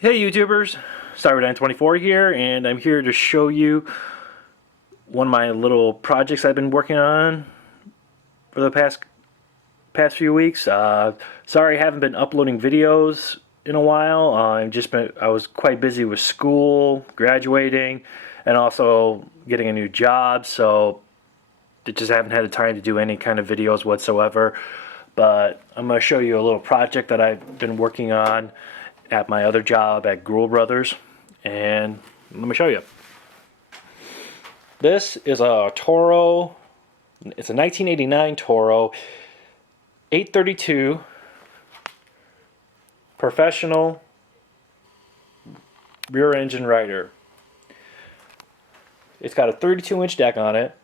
Hey YouTubers, Cyberdyne24 here, and I'm here to show you one of my little projects I've been working on for the past few weeks. Sorry I haven't been uploading videos in a while. I was quite busy with school, graduating, and also getting a new job, so I just haven't had the time to do any kind of videos whatsoever. But I'm going to show you a little project that I've been working on at my other job at Gruel Brothers, and let me show you. This is a Toro. It's a 1989 Toro 832 Professional rear engine rider. It's got a 32-inch deck on it.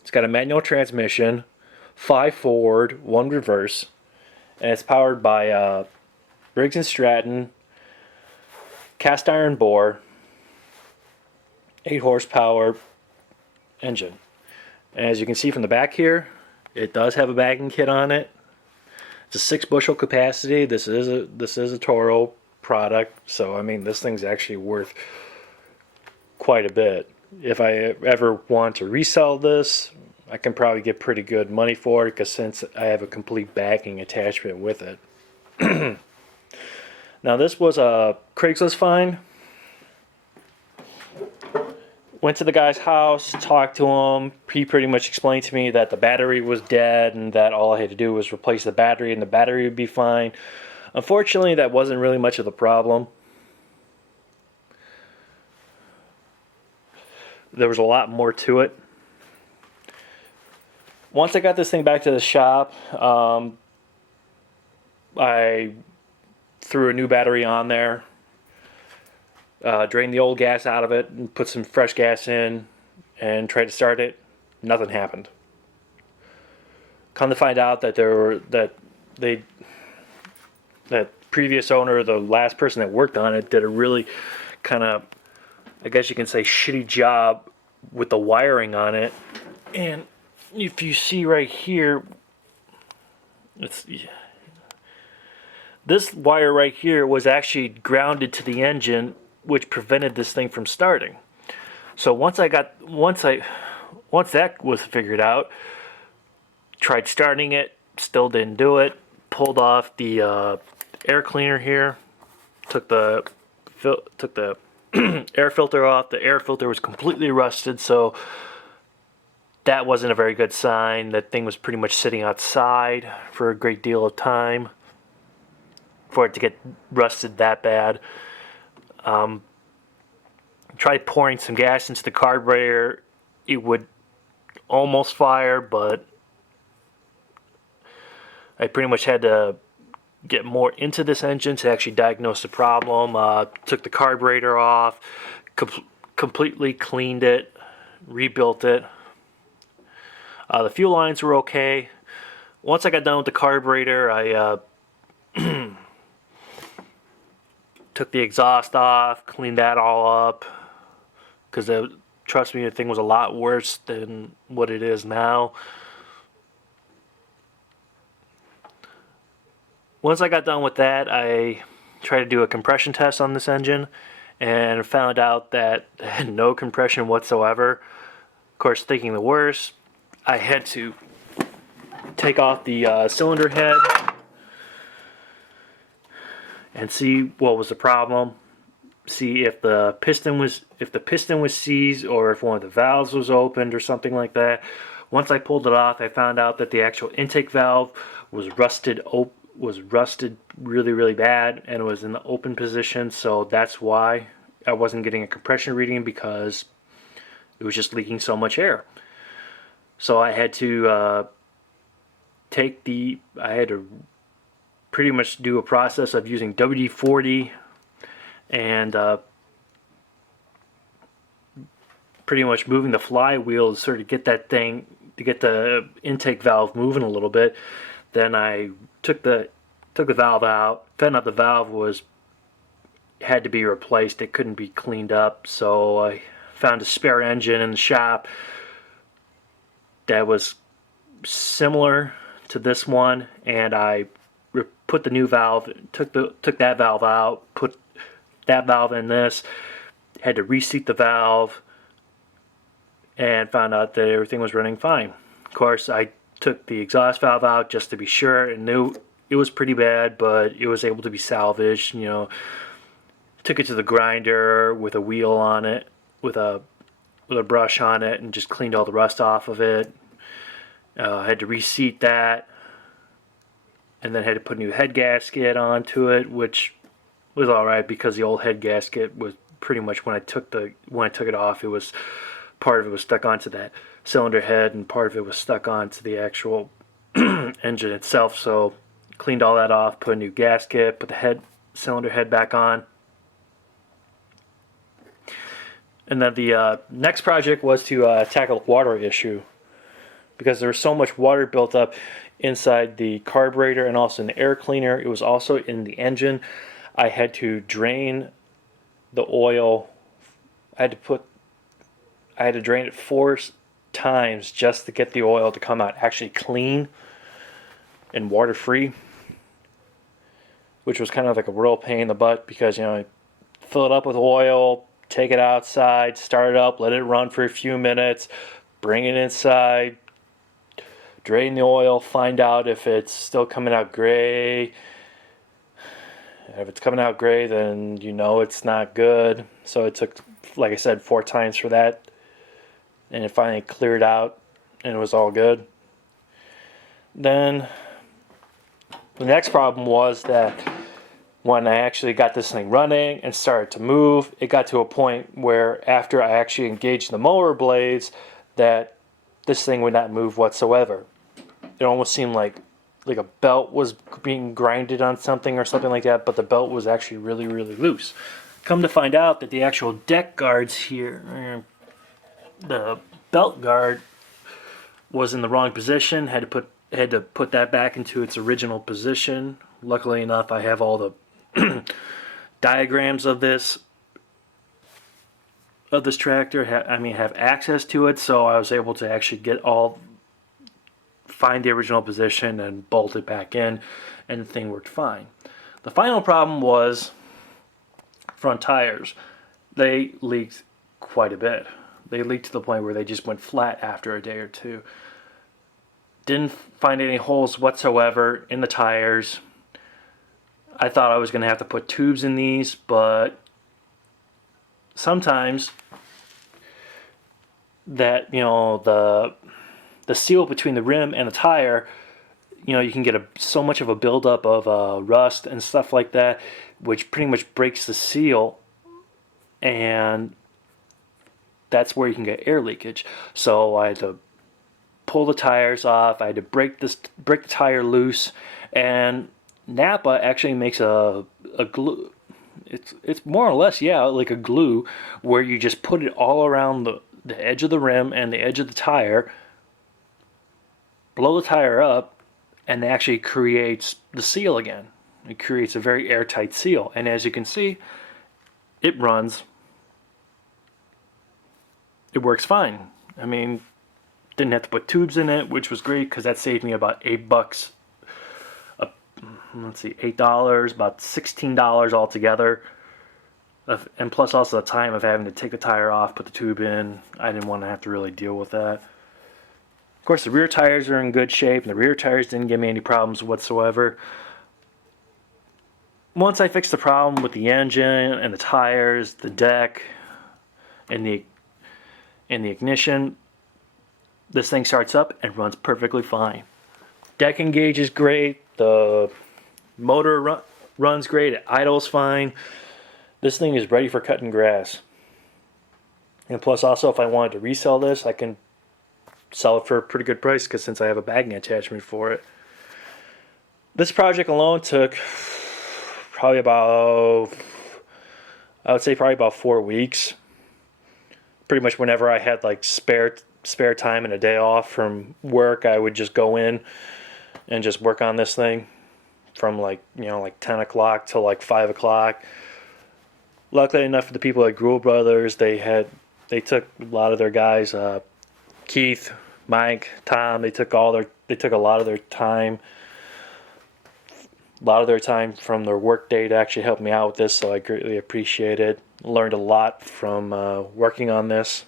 It's got a manual transmission, 5 forward, 1 reverse, and it's powered by Briggs & Stratton cast iron bore, 8 horsepower engine. And as you can see from the back here, it does have a bagging kit on it. It's a 6 bushel capacity. This is a Toro product, so I mean this thing's actually worth quite a bit. If I ever want to resell this, I can probably get pretty good money for it, because since I have a complete bagging attachment with it. Now this was a Craigslist find. Went to the guy's house, talked to him. He pretty much explained to me that the battery was dead and that all I had to do was replace the battery and the battery would be fine. Unfortunately, that wasn't really much of the problem. There was a lot more to it. Once I got this thing back to the shop, I threw a new battery on there, drained the old gas out of it, and put some fresh gas in, and tried to start it. Nothing happened. Come to find out that that previous owner, the last person that worked on it, did a really kind of, I guess you can say, shitty job with the wiring on it. And if you see right here, this wire right here was actually grounded to the engine, which prevented this thing from starting. So once that was figured out, tried starting it, still didn't do it. Pulled off the air cleaner here, took the air filter off. The air filter was completely rusted, so that wasn't a very good sign. That thing was pretty much sitting outside for a great deal of time for it to get rusted that bad. Tried pouring some gas into the carburetor. It would almost fire, but I pretty much had to get more into this engine to actually diagnose the problem. Took the carburetor off, completely cleaned it, rebuilt it. The fuel lines were okay. Once I got done with the carburetor, I took the exhaust off, cleaned that all up, because trust me, the thing was a lot worse than what it is now. Once I got done with that, I tried to do a compression test on this engine and found out that it had no compression whatsoever. Of course, thinking the worst, I had to take off the cylinder head and see what was the problem. See if the piston was seized, or if one of the valves was opened or something like that. Once I pulled it off, I found out that the actual intake valve was rusted really, really bad, and it was in the open position. So that's why I wasn't getting a compression reading, because it was just leaking so much air. So I had to pretty much do a process of using WD-40 and pretty much moving the flywheel to sort of get that thing, to get the intake valve moving a little bit. Then I took the valve out, found out the valve had to be replaced. It couldn't be cleaned up, so I found a spare engine in the shop that was similar to this one, and I put the new valve, took that valve out, that valve and this. Had to reseat the valve and found out that everything was running fine. Of course, I took the exhaust valve out just to be sure and knew it was pretty bad, but it was able to be salvaged. Took it to the grinder with a wheel on it, with a brush on it, and just cleaned all the rust off of it. I had to reseat that, and then had to put a new head gasket onto it, which was all right because the old head gasket was pretty much when I took it off, it was part of it was stuck onto that cylinder head, and part of it was stuck onto the actual engine itself. So cleaned all that off, put a new gasket, put the cylinder head back on. And then the next project was to tackle the water issue, because there was so much water built up inside the carburetor and also in the air cleaner. It was also in the engine. I had to drain the oil. I had to drain it 4 times just to get the oil to come out actually clean and water free, which was kind of like a real pain in the butt, because I fill it up with oil, take it outside, start it up, let it run for a few minutes, bring it inside, drain the oil, find out if it's still coming out gray. If it's coming out gray, then it's not good. So it took, like I said, 4 times for that, and it finally cleared out and it was all good. Then the next problem was that when I actually got this thing running and started to move, it got to a point where after I actually engaged the mower blades, that this thing would not move whatsoever. It almost seemed like a belt was being grinded on something or something like that, but the belt was actually really, really loose. Come to find out that the actual deck guards here, the belt guard was in the wrong position. Had to put that back into its original position. Luckily enough, I have all the diagrams of this tractor. Have access to it, so I was able to actually find the original position and bolt it back in, and the thing worked fine. The final problem was front tires. They leaked quite a bit. They leaked to the point where they just went flat after a day or two. Didn't find any holes whatsoever in the tires. I thought I was going to have to put tubes in these, but sometimes that the seal between the rim and the tire, you can get so much of a buildup of rust and stuff like that, which pretty much breaks the seal, and that's where you can get air leakage. So I had to pull the tires off. I had to break the tire loose, and Napa actually makes a glue. It's more or less, like a glue, where you just put it all around the edge of the rim and the edge of the tire, blow the tire up, and it actually creates the seal again. It creates a very airtight seal, and as you can see, it runs. It works fine. Didn't have to put tubes in it, which was great because that saved me about $8. $8, about $16 altogether, and plus also the time of having to take the tire off, put the tube in. I didn't want to have to really deal with that. Of course, the rear tires are in good shape, and the rear tires didn't give me any problems whatsoever. Once I fixed the problem with the engine and the tires, the deck, and the ignition, this thing starts up and runs perfectly fine. Deck engages great. The motor runs great. It idles fine. This thing is ready for cutting grass. And plus, also, if I wanted to resell this, I can sell it for a pretty good price, because since I have a bagging attachment for it. This project alone took probably about 4 weeks. Pretty much whenever I had like spare time and a day off from work, I would just go in and just work on this thing from like 10 o'clock till like 5 o'clock. Luckily enough for the people at Gruel Brothers, they took a lot of their guys, Keith, Mike, Tom. They took a lot of their time a lot of their time from their work day to actually help me out with this, so I greatly appreciate it. Learned a lot from working on this,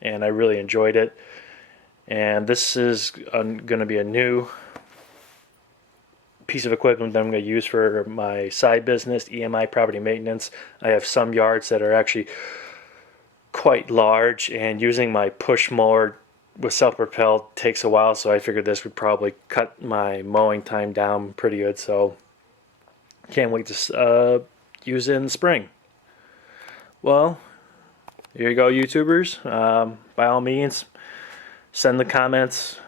and I really enjoyed it. And this is going to be a new piece of equipment that I'm going to use for my side business, EMI property maintenance. I have some yards that are actually quite large, and using my push mower with self-propelled takes a while, so I figured this would probably cut my mowing time down pretty good. So can't wait to use it in the spring. Well, here you go, YouTubers. By all means, send the comments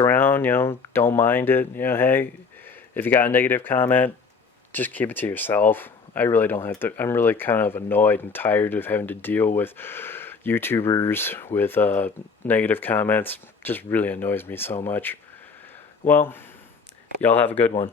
around. Don't mind it. Hey, if you got a negative comment, just keep it to yourself. I really don't have to. I'm really kind of annoyed and tired of having to deal with YouTubers with negative comments. Just really annoys me so much. Well, y'all have a good one.